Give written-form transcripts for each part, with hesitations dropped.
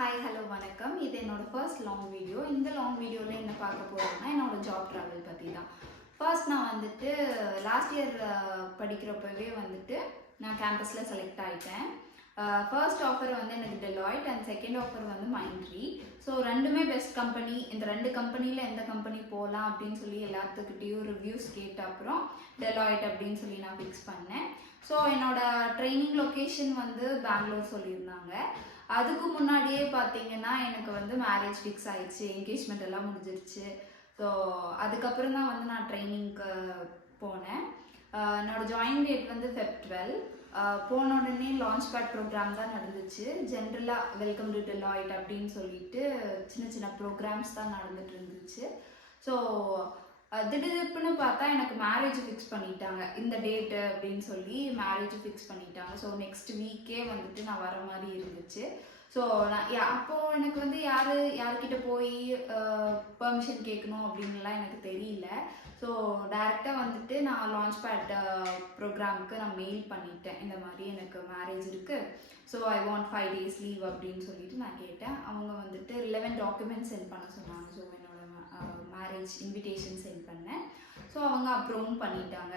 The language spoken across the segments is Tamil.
ஹாய் ஹலோ வணக்கம். இது என்னோட ஃபர்ஸ்ட் லாங் வீடியோ. இந்த லாங் வீடியோவில் என்ன பார்க்க போகிறோம்னா என்னோட ஜாப் ட்ராவல் பற்றி தான். ஃபர்ஸ்ட் நான் வந்துட்டு லாஸ்ட் இயர் படிக்கிறப்பவே வந்துட்டு நான் கேம்பஸில் செலக்ட் ஆகிட்டேன். ஃபர்ஸ்ட் ஆஃபர் வந்து எனக்கு டெலாய்ட் அண்ட் செகண்ட் ஆஃபர் வந்து மைண்ட்ரி. ஸோ ரெண்டுமே பெஸ்ட் கம்பெனி. இந்த ரெண்டு கம்பெனியில் எந்த கம்பெனி போகலாம் அப்படின்னு சொல்லி எல்லாத்துக்கிட்டேயும் ரிவ்யூஸ் கேட்ட அப்புறம் டெலாய்ட் அப்படின்னு சொல்லி நான் ஃபிக்ஸ் பண்ணேன். ஸோ என்னோட ட்ரைனிங் லொக்கேஷன் வந்து பெங்களூர் சொல்லியிருந்தாங்க. அதுக்கு முன்னாடியே பார்த்தீங்கன்னா எனக்கு வந்து மேரேஜ் ஃபிக்ஸ் ஆயிடுச்சு, என்கேஜ்மெண்ட் எல்லாம் முடிஞ்சிருச்சு. ஸோ அதுக்கப்புறம் தான் வந்து நான் ட்ரைனிங்க்கு போனேன். என்னோட ஜாயின் டேட் வந்து Feb 12. போன உடனே லான்ச் பேட் ப்ரோக்ராம் தான் நடந்துச்சு. ஜென்ரலாக வெல்கம் டு டெலாய்ட் அப்படின்னு சொல்லிட்டு சின்ன சின்ன ப்ரோக்ராம்ஸ் தான் நடந்துட்டு இருந்துச்சு. ஸோ திடீர்னு பார்த்தா எனக்கு மேரேஜ் ஃபிக்ஸ் பண்ணிட்டாங்க. இந்த டேட்டு அப்படின்னு சொல்லி மேரேஜ் ஃபிக்ஸ் பண்ணிட்டாங்க. ஸோ வீக்கே வந்துட்டு நான் வர மாதிரி இருந்துச்சு. ஸோ நான் அப்போது எனக்கு வந்து யார்கிட்ட போய் பெர்மிஷன் கேட்கணும் அப்படின்லாம் எனக்கு தெரியல. ஸோ டைரெக்டாக வந்துட்டு நான் லான்ச் பேட் ப்ரோக்ராமுக்கு நான் மெயில் பண்ணிட்டேன். இந்த மாதிரி எனக்கு மேரேஜ் இருக்குது, so I want 5 days leave அப்படின்னு சொல்லிட்டு நான் கேட்டேன். அவங்க வந்துட்டு 11 டாக்குமெண்ட்ஸ் சென்ட் பண்ண சொன்னாங்க. ஸோ என்னோட மேரேஜ் இன்விடேஷன் சென்ட் பண்ணேன். ஸோ அவங்க அப்ரூவும் பண்ணிட்டாங்க.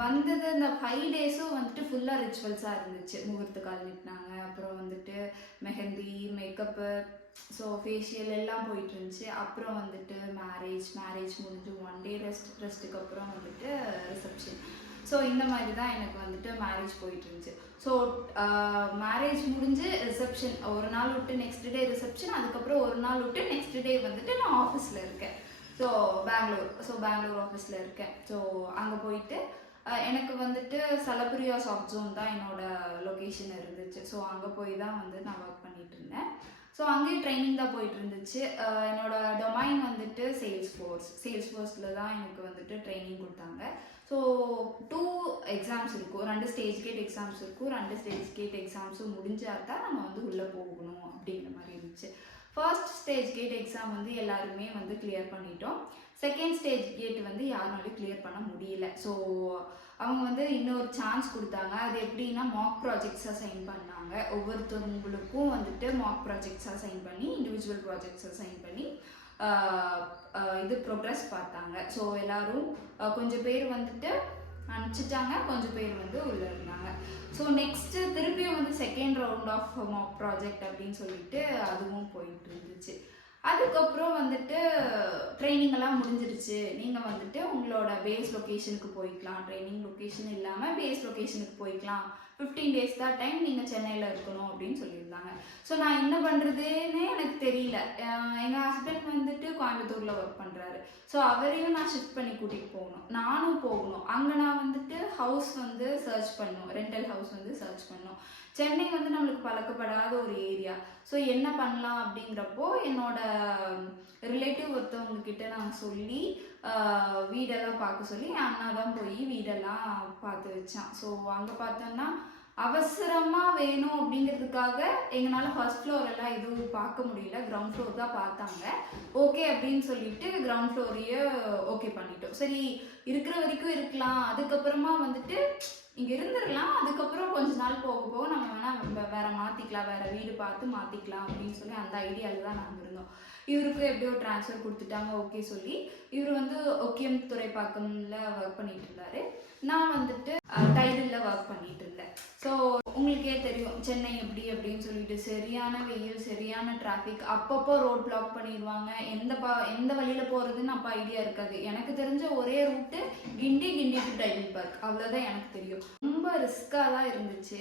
வந்தது இந்த 5 days வந்துட்டு ஃபுல்லாக ரிச்சுவல்ஸாக இருந்துச்சு. முகூர்த்த கால் நிட்டினாங்க, அப்புறம் வந்துட்டு மெஹந்தி, மேக்கப்பு, ஸோ ஃபேஷியல் எல்லாம் போயிட்டு இருந்துச்சு. அப்புறம் வந்துட்டு மேரேஜ் முடிஞ்சு 1 day ரெஸ்ட்டுக்கு அப்புறம் வந்துட்டு ரிசப்ஷன். ஸோ இந்த மாதிரி தான் எனக்கு வந்துட்டு மேரேஜ் போயிட்டு இருந்துச்சு. ஸோ மேரேஜ் முடிஞ்சு ரிசப்ஷன் ஒரு நாள் விட்டு நெக்ஸ்ட் டே ரிசப்ஷன், அதுக்கப்புறம் ஒரு நாள் விட்டு நெக்ஸ்ட் டே வந்துட்டு நான் ஆஃபீஸில் இருக்கேன். ஸோ பெங்களூர் ஆஃபீஸில் இருக்கேன். ஸோ அங்கே போயிட்டு எனக்கு வந்துட்டு சலபுரியா சாஃப்ட் ஜோன் தான் என்னோட லொக்கேஷன் இருந்துச்சு. ஸோ அங்கே போய் தான் வந்து நான் ஒர்க் பண்ணிட்டு இருந்தேன். ஸோ அங்கேயும் ட்ரைனிங் தான் போயிட்டு இருந்துச்சு. என்னோட டொமைன் வந்துட்டு சேல்ஸ்ஃபோர்ஸில் தான் எனக்கு வந்துட்டு ட்ரைனிங் கொடுத்தாங்க. ஸோ 2 எக்ஸாம்ஸ் இருக்கும், 2 ஸ்டேஜ் கேட் எக்ஸாம்ஸ் இருக்கும். 2 ஸ்டேஜ் கேட் எக்ஸாம்ஸும் முடிஞ்சால் தான் நம்ம வந்து உள்ளே போகணும் அப்படிங்கிற மாதிரி இருந்துச்சு. ஃபர்ஸ்ட் ஸ்டேஜ் கேட் எக்ஸாம் வந்து எல்லாருமே வந்து கிளியர் பண்ணிட்டோம். செகண்ட் ஸ்டேஜ் கேட் வந்து யாருனாலையும் கிளியர் பண்ண முடியல. ஸோ அவங்க வந்து இன்னொரு சான்ஸ் கொடுத்தாங்க. அது எப்படின்னா மாக் ப்ராஜெக்ட்ஸ் அசைன் பண்ணாங்க. ஒவ்வொருத்தவங்களுக்கும் வந்துட்டு மாக் ப்ராஜெக்ட்ஸ் அசைன் பண்ணி, இண்டிவிஜுவல் ப்ராஜெக்ட்ஸ் அசைன் பண்ணி இது ப்ரோக்ரஸ் பார்த்தாங்க. ஸோ எல்லோரும் கொஞ்சம் பேர் வந்துட்டு அனுப்பிச்சிட்டாங்க, கொஞ்சம் பேர் வந்து உள்ளே இருந்தாங்க. ஸோ நெக்ஸ்ட்டு திருப்பியும் வந்து second round of mock project அப்படின்னு சொல்லிட்டு அதுவும் போயிட்டு இருந்துச்சு. அதுக்கப்புறம் வந்துட்டு ட்ரைனிங் எல்லாம் முடிஞ்சிருச்சு, நீங்கள் வந்துட்டு உங்களோட பேஸ் லொக்கேஷனுக்கு போய்க்கலாம், ட்ரைனிங் லொக்கேஷன் இல்லாமல் பேஸ் லொக்கேஷனுக்கு போய்க்கலாம், 15 days தான் டைம், நீங்கள் சென்னையில் இருக்கணும் அப்படின்னு சொல்லியிருந்தாங்க. ஸோ நான் என்ன பண்ணுறதுன்னே எனக்கு தெரியல. எங்கள் ஹஸ்பண்ட் வந்துட்டு கோயம்புத்தூரில் ஒர்க் பண்ணுறாரு. ஸோ அவரையும் நான் ஷிஃப்ட் பண்ணி கூட்டிகிட்டு போகணும், நானும் போகணும். அங்கே நான் வந்துட்டு ஹவுஸ் வந்து சர்ச் பண்ணணும், ரெண்டல் ஹவுஸ் வந்து சர்ச் பண்ணணும். சென்னை வந்து நம்மளுக்கு பழக்கப்படாத ஒரு ஏரியா. ஸோ என்ன பண்ணலாம் அப்படிங்கிறப்போ என்னோட ரிலேட்டிவ் ஒருத்தவங்க கிட்ட நான் சொல்லி வீடெல்லாம் பார்க்க சொல்லி என் அண்ணா தான் போய் வீடெல்லாம் பார்த்து வச்சான். ஸோ அங்கே பார்த்தோன்னா அவசரமாக வேணும் அப்படிங்கிறதுக்காக எங்களால் ஃபர்ஸ்ட் ஃப்ளோர் எல்லாம் எதுவும் பார்க்க முடியல, கிரவுண்ட் ஃப்ளோர் தான் பார்த்தாங்க. ஓகே அப்படின்னு சொல்லிட்டு கிரவுண்ட் ஃப்ளோரையே ஓகே பண்ணிட்டோம். சரி இருக்கிற வரைக்கும் இருக்கலாம், அதுக்கப்புறமா வந்துட்டு இங்கே இருந்துடலாம், அதுக்கப்புறம் கொஞ்ச நாள் போக போக நம்ம வேணால் வேறு மாற்றிக்கலாம், வேறு வீடு பார்த்து மாற்றிக்கலாம் அப்படின்னு சொல்லி அந்த ஐடியாவில் தான் நாங்கள் இருந்தோம். இவருக்கு எப்படியோ ட்ரான்ஸ்ஃபர் கொடுத்துட்டாங்க, ஓகே சொல்லி. இவர் வந்து ஒக்கியம் துறைப்பாக்கம்ல ஒர்க் பண்ணிட்டு இருந்தாரு, நான் வந்துட்டு டைடலில் ஒர்க் பண்ணிட்டு இருந்தேன். ஸோ உங்களுக்கே தெரியும் சென்னை எப்படி அப்படின்னு சொல்லிட்டு சரியான வெயில், சரியான டிராஃபிக், அப்பப்போ ரோட் பிளாக் பண்ணிடுவாங்க. எந்த வழியில் போகிறதுன்னு அப்போ ஐடியா இருக்காது. எனக்கு தெரிஞ்ச ஒரே route Guindy to Tidel park, அவ்வளோதான் எனக்கு தெரியும். ரொம்ப ரிஸ்காக தான் இருந்துச்சு.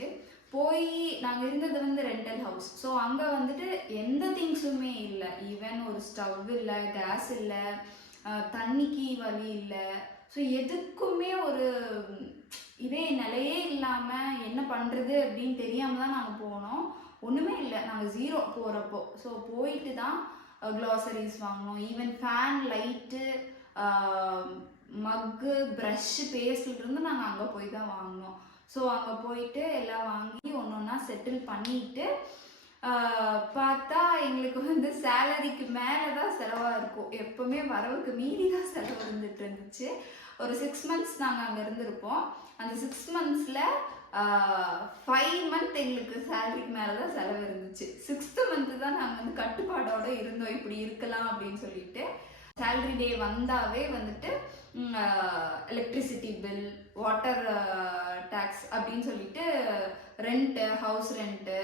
போய் நாங்கள் இருந்தது வந்து ரெண்டல் ஹவுஸ். ஸோ அங்கே வந்துட்டு எந்த திங்ஸுமே இல்லை, ஈவன் ஒரு ஸ்டவ் இல்லை, கேஸ் இல்லை, தண்ணிக்கு வழி இல்லை. ஸோ எதுக்குமே ஒரு இதே நிலையே இல்லாமல் என்ன பண்ணுறது அப்படின்னு தெரியாமல் தான் நாங்கள் போனோம். ஒன்றுமே இல்லை, நாங்கள் 0 போகிறப்போ. ஸோ போயிட்டு தான் க்ளாசரிஸ் வாங்கினோம். ஈவன் ஃபேன், லைட்டு, மக்கு, ப்ரஷ்ஷு, பேஸ்ட்லேருந்து நாங்கள் அங்கே போய் தான் வாங்கினோம். ஸோ அங்கே போயிட்டு எல்லாம் வாங்கி ஒன்றா செட்டில் பண்ணிவிட்டு பார்த்தா எங்களுக்கு வந்து சேலரிக்கு மேலே தான் செலவாக இருக்கும். எப்போவுமே வரவுக்கு மீறி தான் செலவு இருந்துட்டு இருந்துச்சு. ஒரு 6 months நாங்கள் அங்கே இருந்திருப்போம். அந்த 6 monthsல 5 month எங்களுக்கு சேலரிக்கு மேலே தான் செலவு இருந்துச்சு. 6th month தான் தாட்டோட இருந்தோம் இப்படி இருக்கலாம் அப்படின்னு சொல்லிட்டு. சேலரி டே வந்தாவே வந்துட்டு எலக்ட்ரிசிட்டி பில், வாட்டர் டேக்ஸ் அப்படின்னு சொல்லிட்டு, ரெண்ட்டு, ஹவுஸ் ரெண்ட்டு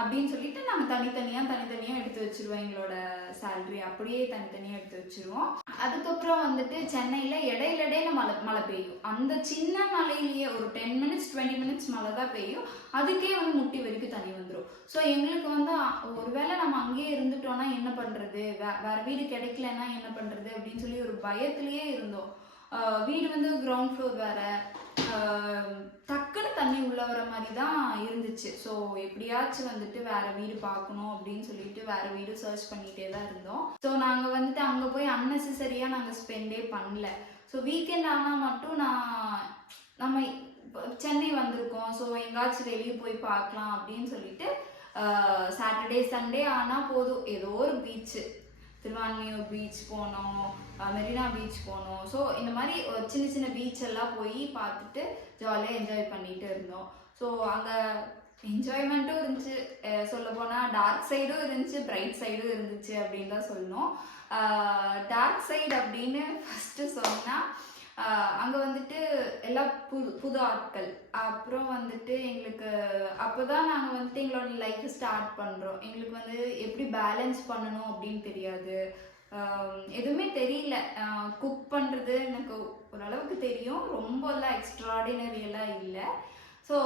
அப்படின்னு சொல்லிட்டு நாங்கள் தனித்தனியாக எடுத்து வச்சிருவோம். எங்களோட சேலரி அப்படியே தனித்தனியாக எடுத்து வச்சிருவோம். அதுக்கப்புறம் வந்துட்டு சென்னையில் இடையில மழை பெய்யும். அந்த சின்ன மழையிலேயே ஒரு 10 மினிட்ஸ் 20 மினிட்ஸ் மழை தான் பெய்யும். அதுக்கே வந்து முட்டி வரைக்கும் தண்ணி வந்துடும். ஸோ எங்களுக்கு வந்து ஒருவேளை நம்ம அங்கேயே இருந்துட்டோம்னா என்ன பண்ணுறது, வேற வீடு கிடைக்கலன்னா என்ன பண்ணுறது அப்படின்னு சொல்லி ஒரு பயத்திலேயே இருந்தோம். வீடு வந்து கிரவுண்ட் ஃப்ளோர் வேற, டக்குன்னு தண்ணி உள்ள வர மாதிரி தான் இருந்துச்சு. ஸோ எப்படியாச்சும் வந்துட்டு வேற வீடு பார்க்கணும் அப்படின்னு சொல்லிட்டு வேற வீடு சர்ச் பண்ணிட்டே தான் இருந்தோம். ஸோ நாங்கள் வந்துட்டு அங்கே போய் அன்னெசரியாக நாங்கள் ஸ்பெண்டே பண்ணல. ஸோ வீக்கெண்ட் ஆனால் மட்டும் நம்ம சென்னை வந்திருக்கோம், ஸோ எங்காச்சும் வெளியே போய் பார்க்கலாம் அப்படின்னு சொல்லிட்டு சாட்டர்டே சண்டே ஆனால் போதும் ஏதோ ஒரு பீச்சு, திருவான்மியூர் பீச் போனோம், மெரினா பீச் போனோம். ஸோ இந்த மாதிரி சின்ன சின்ன பீச் எல்லாம் போய் பார்த்துட்டு ஜாலியாக என்ஜாய் பண்ணிட்டு இருந்தோம். ஸோ அங்கே என்ஜாய்மெண்ட்டும் இருந்துச்சு, சொல்ல போனால் டார்க் சைடும் இருந்துச்சு, பிரைட் சைடும் இருந்துச்சு அப்படின்னு தான் சொல்லணும். டார்க் சைடு அப்படின்னு ஃபஸ்ட்டு சொன்னால் அங்கே வந்துட்டு எல்லாம் புது ஆட்கள். அப்புறம் வந்துட்டு எங்களுக்கு அப்போ தான் நாங்கள் வந்துட்டு எங்களோட லைஃப்பை ஸ்டார்ட் பண்ணுறோம். எங்களுக்கு வந்து எப்படி பேலன்ஸ் பண்ணணும் அப்படின்னு தெரியாது, எதுவுமே தெரியல. குக் பண்ணுறது எனக்கு ஓரளவுக்கு தெரியும், ரொம்பலாம் எக்ஸ்ட்ராடினரியெல்லாம் இல்லை. ஸோ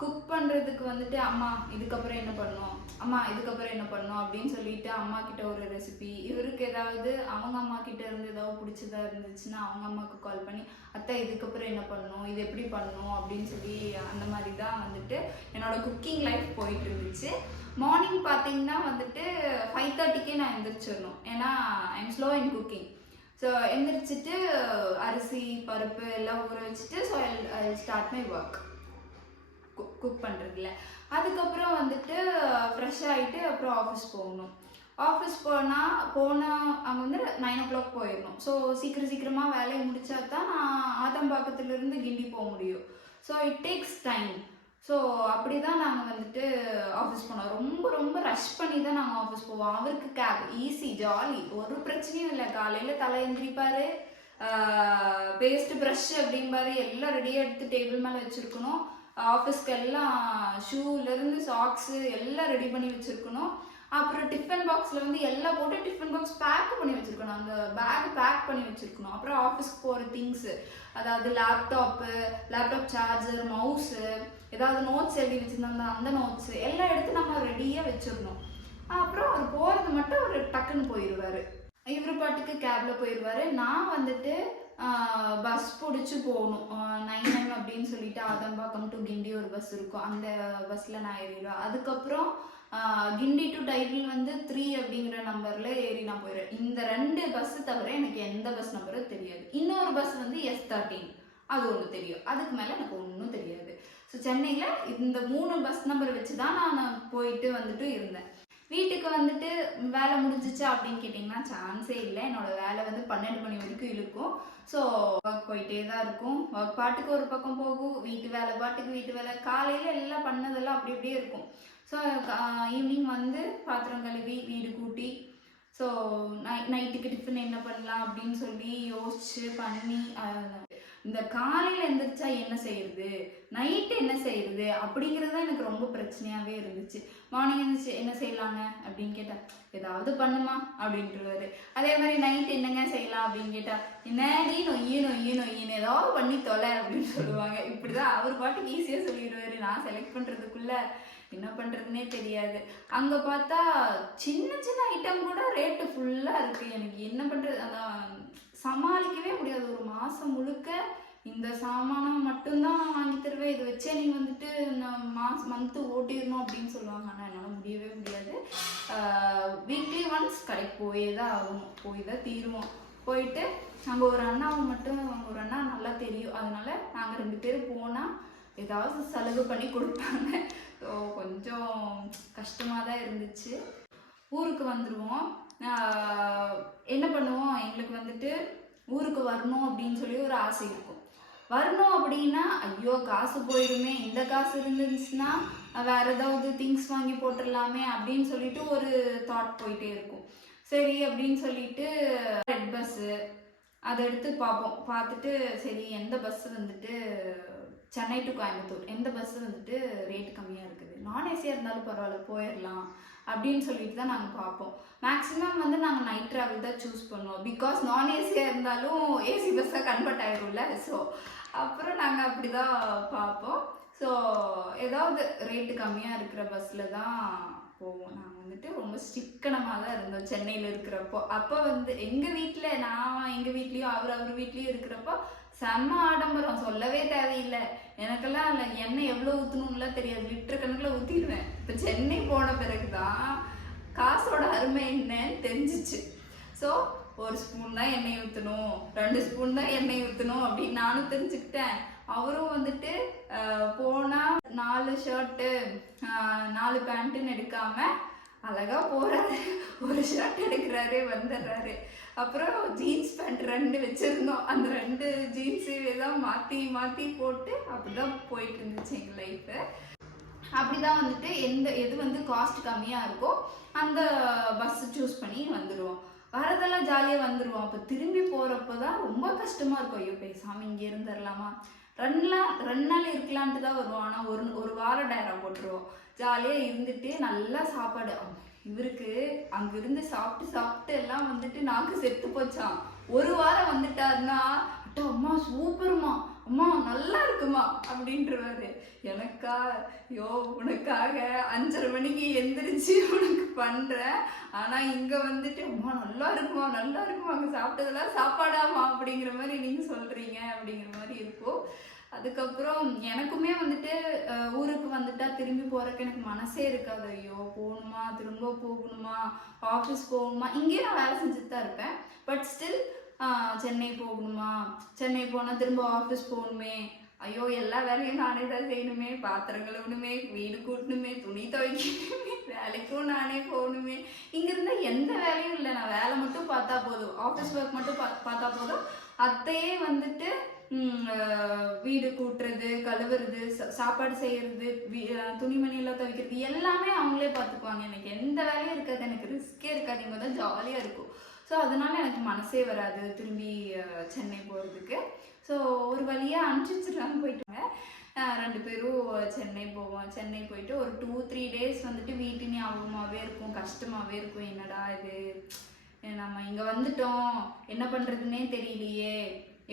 குக் பண்ணுறதுக்கு வந்துட்டு அம்மா இதுக்கப்புறம் என்ன பண்ணணும், அம்மா இதுக்கப்புறம் என்ன பண்ணணும் அப்படின்னு சொல்லிட்டு அம்மா கிட்ட ஒரு ரெசிபி, இவருக்கு ஏதாவது அவங்க அம்மா கிட்ட இருந்து ஏதாவது பிடிச்சதா இருந்துச்சுன்னா அவங்க அம்மாவுக்கு கால் பண்ணி அத்தை இதுக்கப்புறம் என்ன பண்ணணும், இது எப்படி பண்ணணும் அப்படின்னு சொல்லி அந்த மாதிரி தான் வந்துட்டு என்னோட குக்கிங் லைஃப் போயிட்டு இருந்துச்சு. மார்னிங் பார்த்தீங்கன்னா வந்துட்டு 5:30க்கே நான் எந்திரிச்சிடணும், ஏன்னா I am slow in cooking. So எந்திரிச்சிட்டு அரிசி பருப்பு எல்லாம் ஊற வச்சுட்டு so I start my work cook பண்ணுறதுல. அதுக்கப்புறம் வந்துட்டு ஃப்ரெஷ் ஆகிட்டு அப்புறம் ஆஃபீஸ் போகணும். ஆஃபீஸ் போனால் அங்கே வந்து 9 o'clock போயிடணும். ஸோ சீக்கிரமாக வேலையை முடிச்சா தான் நான் ஆதம்பாக்கத்துலேருந்து கிண்டி போக முடியும். So it takes time. So அப்படி தான் நாங்கள் வந்துட்டு ஆஃபீஸ் போனோம். ரொம்ப ரஷ் பண்ணி தான் நாங்கள் ஆஃபீஸ் போவோம். அவருக்கு கேப் ஈஸி, ஜாலி, ஒரு பிரச்சனையும் இல்லை. காலையில் தலை எந்திரிப்பார், பேஸ்ட் ப்ரஷ் அப்படிம்பாரு, எல்லாம் ரெடியாக எடுத்து டேபிள் மேலே வச்சுருக்கணும். ஆஃபீஸ்க்கு எல்லாம் ஷூலேருந்து சாக்ஸு எல்லாம் ரெடி பண்ணி வச்சுருக்கணும். அப்புறம் டிஃபன் பாக்ஸில் வந்து எல்லாம் போட்டு டிஃபன் பாக்ஸ் பேக் பண்ணி வச்சுருக்கணும், அந்த பேக் பேக் பண்ணி வச்சுருக்கணும். அப்புறம் ஆஃபீஸ்க்கு போகிற திங்ஸு, அதாவது லேப்டாப் சார்ஜர், மவுஸு, ஏதாவது நோட்ஸ் எழுதி வச்சுருந்தா அந்த நோட்ஸு எல்லாம் எடுத்து நம்ம ரெடியாக வச்சிடணும். அப்புறம் அவர் போகிறது மட்டும் அவர் டக்குன்னு போயிடுவார். இவர் பாட்டுக்கு கேபில் போயிடுவார். நான் வந்துட்டு பஸ் பிடிச்சி போகணும். 9 AM அப்படின்னு சொல்லிட்டு ஆதம்பாக்கம் டு கிண்டி ஒரு பஸ் இருக்கும், அந்த பஸ்ஸில் நான் ஏறிடுவேன். அதுக்கப்புறம் கிண்டி டு டைட்டில் வந்து 3 அப்படிங்கிற நம்பரில் ஏறி நான் போயிடுவேன். இந்த 2 பஸ்ஸு தவிர எனக்கு எந்த பஸ் நம்பரும் தெரியாது. இன்னொரு பஸ் வந்து S13, அது ஒன்று தெரியும், அதுக்கு மேலே எனக்கு ஒன்றும் தெரியாது. ஸோ சென்னையில் இந்த 3 பஸ் நம்பர் வச்சு தான் நான் போயிட்டு வந்துட்டு இருந்தேன். வீட்டுக்கு வந்துட்டு வேலை முடிஞ்சிச்சா அப்படின்னு கேட்டிங்கன்னா சான்ஸே இல்லை. என்னோடய வேலை வந்து 12 மணி வரைக்கும் இழுக்கும். ஸோ ஒர்க் போயிட்டே தான் இருக்கும். ஒர்க் பாட்டுக்கு ஒரு பக்கம் போகும், வீட்டு வேலை. காலையில் எல்லாம் பண்ணதெல்லாம் அப்படி அப்படியே இருக்கும். ஸோ ஈவினிங் வந்து பாத்திரம் கழுவி வீடு கூட்டி ஸோ நைட்டுக்கு டிஃபன் என்ன பண்ணலாம் அப்படின்னு சொல்லி யோசிச்சு பண்ணி, இந்த காலையில் எழுந்திரிச்சா என்ன செய்யறது, நைட்டு என்ன செய்யறது அப்படிங்கிறது தான் எனக்கு ரொம்ப பிரச்சனையாகவே இருந்துச்சு. மார்னிங் எழுந்திரிச்சு என்ன செய்யலாங்க அப்படின்னு கேட்டால் ஏதாவது பண்ணுமா அப்படின்ட்டுருவாரு. அதே மாதிரி நைட்டு என்னங்க செய்யலாம் அப்படின்னு கேட்டால் என்னடி நொய்யின்னு ஏதாவது பண்ணி தொலை அப்படின்னு சொல்லுவாங்க. இப்படி தான் அவர் பாட்டுக்கு ஈஸியாக சொல்லிடுவார். நான் செலக்ட் பண்ணுறதுக்குள்ளே என்ன பண்ணுறதுனே தெரியாது. அங்கே பார்த்தா சின்ன ஐட்டம் கூட ரேட்டு ஃபுல்லாக இருக்குது. எனக்கு என்ன பண்ணுறது, அதான் சமாளிக்கவே முடியாது. ஒரு மாதம் முழுக்க இந்த சாமானம் மட்டும்தான் நான் வாங்கி தருவேன், இதை வச்சே நீ வந்துட்டு மந்த்து ஓட்டிடணும் அப்படின்னு சொல்லுவாங்க. ஆனால் என்னால் முடியவே முடியாது. வீக்லி ஒன்ஸ் கடைக்கு போய் தான் ஆகணும், போய் தான் தீருவோம். போயிட்டு அங்கே ஒரு அண்ணா நல்லா தெரியும், அதனால நாங்கள் 2 பேரும் போனால் ஏதாவது சலுகை பண்ணி கொடுப்பாங்க. ஸோ கொஞ்சம் கஷ்டமாக தான் இருந்துச்சு. ஊருக்கு வந்துடுவோம். என்ன பண்ணுவோம், எங்களுக்கு வந்துட்டு ஊருக்கு வரணும் அப்படின்னு சொல்லி ஒரு ஆசை இருக்கும். வரணும் அப்படின்னா ஐயோ காசு போயிடுமே, இந்த காசு இருந்துச்சுன்னா வேறு ஏதாவது திங்ஸ் வாங்கி போட்டுடலாமே அப்படின்னு சொல்லிட்டு ஒரு தாட் போயிட்டே இருக்கும். சரி அப்படின்னு சொல்லிட்டு ரெட் பஸ்ஸு அதை எடுத்து பார்ப்போம். பார்த்துட்டு சரி எந்த பஸ்ஸு வந்துட்டு சென்னை டு கோயம்புத்தூர் எந்த பஸ்ஸு வந்துட்டு ரேட்டு கம்மியாக இருக்குது, நான் ஏசியாக இருந்தாலும் பரவாயில்ல போயிடலாம் அப்படின்னு சொல்லிட்டு தான் நாங்கள் பார்ப்போம். மேக்ஸிமம் வந்து நாங்கள் நைட் ட்ராவல் தான் சூஸ் பண்ணுவோம். பிகாஸ் நான் ஏசியாக இருந்தாலும் ஏசி பஸ்ஸாக கன்வெர்ட் ஆகிடும்ல. ஸோ அப்புறம் நாங்கள் அப்படி தான் பார்ப்போம். ஸோ ஏதாவது ரேட்டு கம்மியாக இருக்கிற பஸ்ஸில் தான் போவோம். நாங்கள் வந்துட்டு ரொம்ப சிக்கனமாக தான் இருந்தோம் சென்னையில் இருக்கிறப்போ. அப்போ வந்து எங்கள் வீட்டில் நான் எங்கள் வீட்லேயும் அவர் வீட்லேயும் இருக்கிறப்போ செம்ம ஆடம்பரம் சொல்லவே தேவையில்லை. எனக்கெல்லாம் இல்லை எண்ணெய் எவ்வளோ ஊற்றணும்லாம் தெரியாது, லிட்டர் கணக்கில் ஊற்றிடுவேன். இப்போ சென்னை போன பிறகு தான் காசோட அருமை என்னன்னு தெரிஞ்சிச்சு. ஸோ ஒரு ஸ்பூன் தான் எண்ணெய் ஊற்றணும், 2 ஸ்பூன் தான் எண்ணெய் ஊற்றணும் அப்படின்னு நானும் தெரிஞ்சுக்கிட்டேன். அவரும் வந்துட்டு போனால் 4 ஷர்ட்டு 4 பேண்ட்டுன்னு எடுக்காமல் அழகாக போகிறாரு. ஒரு ஷர்ட் எடுக்கிறாரு வந்துடுறாரு. அப்புறம் ஜீன்ஸ் பேண்ட் 2 வச்சுருந்தோம். அந்த 2 ஜீன்ஸு தான் மாற்றி மாற்றி போட்டு அப்படி தான் போயிட்டு இருந்துச்சு எங்கள் லைஃபு. அப்படி தான் வந்துட்டு எது வந்து காஸ்ட் கம்மியாக இருக்கோ அந்த பஸ்ஸு சூஸ் பண்ணி வந்துடுவோம். வரதெல்லாம் ஜாலியாக வந்துடுவோம். அப்போ திரும்பி போகிறப்போ தான் ரொம்ப கஷ்டமாக இருக்கும். ஐயோ பேசாமல் இங்கே இருந்துடலாமா, 2 நாள் இருக்கலான்ட்டு தான் வருவோம். ஆனால் ஒரு வாரம் டயராக போட்டுருவோம். ஜாலியாக இருந்துட்டு நல்லா சாப்பாடு. இவருக்கு அங்கிருந்து சாப்பிட்டு எல்லாம் வந்துட்டு நாக்கு செத்து போச்சான். ஒரு வாரம் வந்துட்டாருன்னா அட்டோ அம்மா சூப்பருமா, அம்மா நல்லா இருக்குமா அப்படின்றவாரு. எனக்கா யோ உனக்காக 5:30 மணிக்கு எந்திரிச்சு உனக்கு பண்ணுறேன், ஆனால் இங்கே வந்துட்டு அம்மா நல்லா இருக்குமா அங்கே சாப்பிட்டதெல்லாம் சாப்பாடாமா அப்படிங்கிற மாதிரி நீங்கள் சொல்கிறீங்க அப்படிங்கிற மாதிரி இருக்கும். அதுக்கப்புறம் எனக்குமே வந்துட்டு ஊருக்கு வந்துட்டா திரும்பி போகிறக்கு எனக்கு மனசே இருக்காது. ஐயோ போகணுமா, திரும்ப போகணுமா, ஆஃபீஸ் போகணுமா, இங்கேயே நான் வேலை செஞ்சுட்டு தான் இருப்பேன். பட் ஸ்டில் சென்னை போகணுமா, சென்னை போனால் திரும்ப ஆஃபீஸ் போகணுமே, ஐயோ எல்லா வேலையும் நானே தான் செய்யணுமே, பாத்திரம் கழுவணுமே, வீடு கூட்டணுமே, துணி துவைக்கணுமே, வேலைக்கும் நானே போகணுமே. இங்கே இருந்தால் எந்த வேலையும் இல்லை, நான் வேலை மட்டும் பார்த்தா போதும், ஆஃபீஸ் ஒர்க் மட்டும் பார்த்தா போதும். அத்தையே வந்துட்டு வீடு கூட்டுறது, கழுவுறது, சாப்பாடு செய்கிறது, துணிமணியெல்லாம் துவைக்கிறது எல்லாமே அவங்களே பார்த்துக்குவாங்க. எனக்கு எந்த வேலையும் இருக்காது, எனக்கு ரிஸ்கே இருக்காது, இங்கே தான் ஜாலியாக இருக்கும். ஸோ அதனால எனக்கு மனசே வராது திரும்பி சென்னை போகிறதுக்கு. ஸோ ஒரு வழியாக அனுப்பிச்சிடுறாங்க, போயிட்டாங்க. 2 பேரும் சென்னை போவோம். சென்னை போயிட்டு ஒரு 2-3 டேஸ் வந்துட்டு வீட்டு ஞாபகமாகவே இருக்கும், கஷ்டமாகவே இருக்கும். என்னடா இது நம்ம இங்கே வந்துட்டோம், என்ன பண்ணுறதுன்னே தெரியலையே,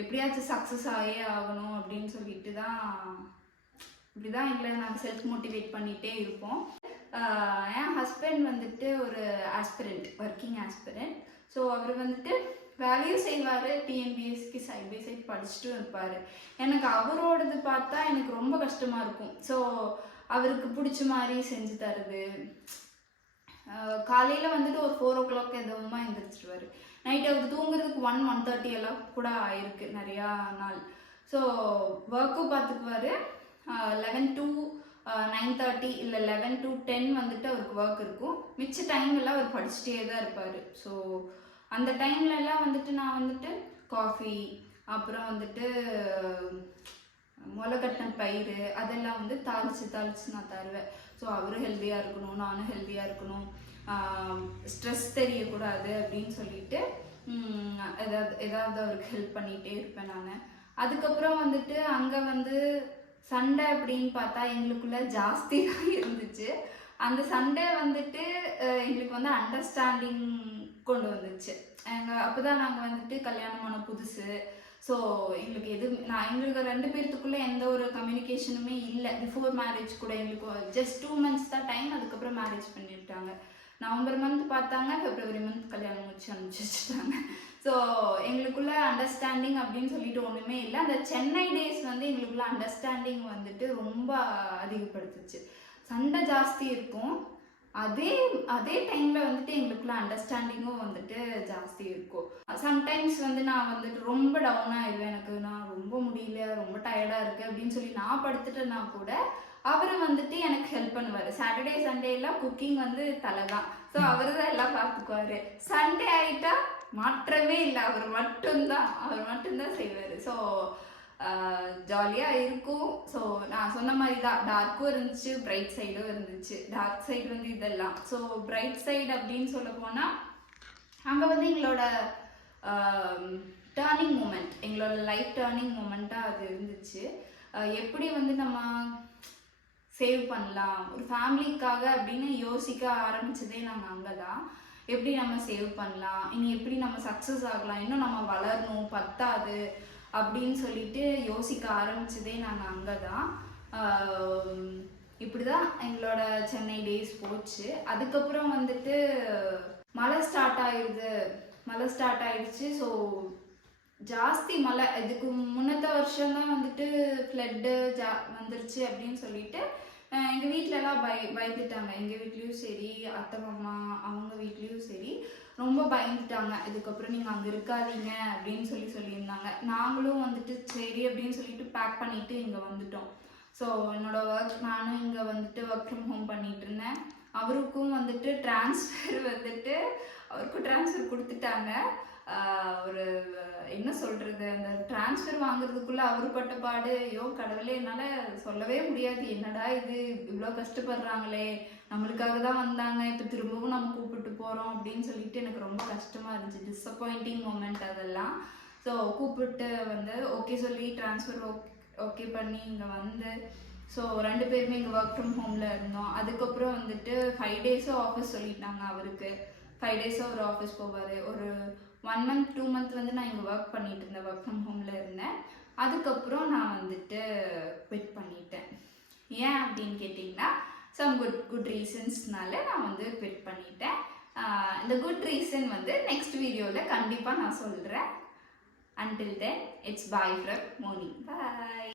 எப்படியாச்சும் சக்ஸஸ் ஆகவே ஆகணும் அப்படின்னு சொல்லிட்டு தான் இப்படி தான் எங்களை நாங்கள் செல்ஃப் மோட்டிவேட் பண்ணிகிட்டே இருப்போம். என் ஹஸ்பண்ட் வந்துட்டு ஒரு ஆஸ்பிரண்ட், ஒர்க்கிங் ஆஸ்பிரண்ட். ஸோ அவர் வந்துட்டு வேலையும் செய்வார், டிஎன்பிஎஸ்சிக்கு சைட் பை சைட் படிச்சுட்டும் இருப்பார். எனக்கு அவரோடது பார்த்தா எனக்கு ரொம்ப கஷ்டமாக இருக்கும். ஸோ அவருக்கு பிடிச்ச மாதிரி செஞ்சு தருது. காலையில் வந்துட்டு ஒரு 4 o'clock எதுவுமா எழுந்திரிச்சிடுவார். நைட்டு அவர் தூங்குறதுக்கு 1-1:30 எல்லாம் கூட ஆயிருக்கு நிறையா நாள். ஸோ ஒர்க்கும் பார்த்துக்குவார். 11 to 9:30 இல்லை 11 to 10 வந்துட்டு அவருக்கு ஒர்க் இருக்கும். மிச்ச டைம் எல்லாம் அவர் படிச்சுட்டே தான் இருப்பார். ஸோ அந்த டைம்லலாம் வந்துட்டு நான் வந்துட்டு காஃபி, அப்புறம் வந்துட்டு முளைக்கட்டின பயிறு அதெல்லாம் வந்து தாளித்து நான் தருவேன். ஸோ அவரும் ஹெல்த்தியாக இருக்கணும், நானும் ஹெல்த்தியாக இருக்கணும், ஸ்ட்ரெஸ் தெரியக்கூடாது அப்படின்னு சொல்லிட்டு ஏதாவது அவருக்கு ஹெல்ப் பண்ணிகிட்டே இருப்பேன் நான். அதுக்கப்புறம் வந்துட்டு அங்கே வந்து சண்டை அப்படின்னு பார்த்தா எங்களுக்குள்ள ஜாஸ்தி தான் இருந்துச்சு. அந்த சண்டை வந்துட்டு எங்களுக்கு வந்து அண்டர்ஸ்டாண்டிங் கொண்டு வந்துச்சு. அப்போ தான் நாங்கள் வந்துட்டு கல்யாணமான புதுசு. ஸோ எங்களுக்கு எங்களுக்கு 2 பேர்த்துக்குள்ளே எந்த ஒரு கம்யூனிகேஷனுமே இல்லை. பிஃபோர் மேரேஜ் கூட எங்களுக்கு ஜஸ்ட் 2 months தான் டைம். அதுக்கப்புறம் மேரேஜ் பண்ணிவிட்டாங்க. நவம்பர் மந்த் பார்த்தாங்க, February மந்த் கல்யாணம் முடிச்சு அனுப்பிச்சிட்டாங்க. ஸோ எங்களுக்குள்ள அண்டர்ஸ்டாண்டிங் அப்படின்னு சொல்லிட்டு ஒன்றுமே இல்லை. அந்த சென்னை டேஸ் வந்து எங்களுக்குள்ள அண்டர்ஸ்டாண்டிங் வந்துட்டு ரொம்ப அதிகப்படுத்துச்சு. சண்டை ஜாஸ்தி இருக்கும், அதே டைமில் வந்துட்டு எங்களுக்குள்ள அண்டர்ஸ்டாண்டிங்கும் வந்துட்டு ஜாஸ்தி இருக்கும். சம்டைம்ஸ் வந்து நான் வந்துட்டு ரொம்ப டவுனாக ஆயிடுவேன், எனக்கு நான் ரொம்ப முடியல, ரொம்ப டயர்டாக இருக்குது அப்படின்னு சொல்லி நான் படுத்துட்டேன்னா கூட அவர் வந்துட்டு எனக்கு ஹெல்ப் பண்ணுவார். சாட்டர்டே சண்டேலாம் குக்கிங் வந்து தலை தான். ஸோ அவர் தான் எல்லாம் பார்த்துக்குவார். சண்டே ஆகிட்டா மாற்றமே இல்லை, அவர் மட்டும்தான் செய்வார். ஸோ ஜாலியாக இருக்கும். ஸோ நான் சொன்ன மாதிரி தான், டார்க்கும் இருந்துச்சு, பிரைட் சைடும் இருந்துச்சு. டார்க் சைடு வந்து இதெல்லாம். ஸோ பிரைட் சைடு அப்படின்னு சொல்ல போனால் அங்கே வந்து எங்களோட டேர்னிங் மூமெண்ட், எங்களோட லைஃப் டேர்னிங் மூமெண்ட்டாக அது இருந்துச்சு. எப்படி வந்து நம்ம சேவ் பண்ணலாம் ஒரு ஃபேமிலிக்காக அப்படின்னு யோசிக்க ஆரம்பித்ததே நாங்கள் அங்கே தான். எப்படி நம்ம சேவ் பண்ணலாம், இனி எப்படி நம்ம சக்ஸஸ் ஆகலாம், இன்னும் நம்ம வளரணும், பத்தாது அப்படின்னு சொல்லிட்டு யோசிக்க ஆரம்பித்ததே நாங்கள் அங்கே தான். இப்படி தான் எங்களோட சென்னை டேஸ் போச்சு. அதுக்கப்புறம் வந்துட்டு மழை ஸ்டார்ட் ஆயிடுச்சு. ஸோ ஜாஸ்தி மழை. இதுக்கு முன்னத்த வருஷம்தான் வந்துட்டு ஃப்ளட்டு வந்துருச்சு அப்படின்னு சொல்லிட்டு எங்கள் வீட்டிலலாம் பயந்துட்டாங்க. எங்கள் வீட்லேயும் சரி, அத்தை மாமா அவங்க வீட்லேயும் சரி ரொம்ப பயந்துட்டாங்க. இதுக்கப்புறம் நீங்கள் அங்கே இருக்காதீங்க அப்படின்னு சொல்லியிருந்தாங்க. நாங்களும் வந்துட்டு சரி அப்படின்னு சொல்லிட்டு பேக் பண்ணிவிட்டு இங்கே வந்துட்டோம். ஸோ என்னோடய ஒர்க், நானும் இங்கே வந்துட்டு ஒர்க் ஃப்ரம் ஹோம் பண்ணிகிட்டு இருந்தேன். அவருக்கும் வந்துட்டு அவருக்கும் ட்ரான்ஸ்ஃபர் கொடுத்துட்டாங்க. ஒரு என்ன சொல்கிறது, அந்த ட்ரான்ஸ்ஃபர் வாங்குறதுக்குள்ளே அவர் பட்ட பாடு, ஐயோ கடவுளே, என்னால் சொல்லவே முடியாது. என்னடா இது, இவ்வளோ கஷ்டப்படுறாங்களே, நம்மளுக்காக தான் வந்தாங்க, இப்போ திரும்பவும் நம்ம கூப்பிட்டு போகிறோம் அப்படின்னு சொல்லிட்டு எனக்கு ரொம்ப கஷ்டமாக இருந்துச்சு. டிஸப்பாயிண்டிங் மூமெண்ட் அதெல்லாம். ஸோ கூப்பிட்டு வந்து ஓகே சொல்லி ட்ரான்ஸ்ஃபர் ஓகே பண்ணி இங்கே வந்து, ஸோ 2 பேருமே இங்கே ஒர்க் ஃப்ரம் ஹோமில் இருந்தோம். அதுக்கப்புறம் வந்துட்டு 5 டேஸும் ஆஃபீஸ் சொல்லிட்டாங்க அவருக்கு. 5 டேஸும் அவர் ஆஃபீஸ் போவார். ஒரு 1 month 2 month வந்து நான் இங்கே ஒர்க் பண்ணிட்டு இருந்தேன், ஒர்க் ஃப்ரம் ஹோமில் இருந்தேன். அதுக்கப்புறம் நான் வந்துட்டு குவிட் பண்ணிட்டேன். ஏன் அப்படின்னு கேட்டிங்கன்னா, சம் குட் ரீசன்ஸ்னால நான் வந்து குவிட் பண்ணிட்டேன். இந்த குட் ரீசன் வந்து நெக்ஸ்ட் வீடியோவில் கண்டிப்பாக நான் சொல்கிறேன். Until then, it's bye from Moni. Bye.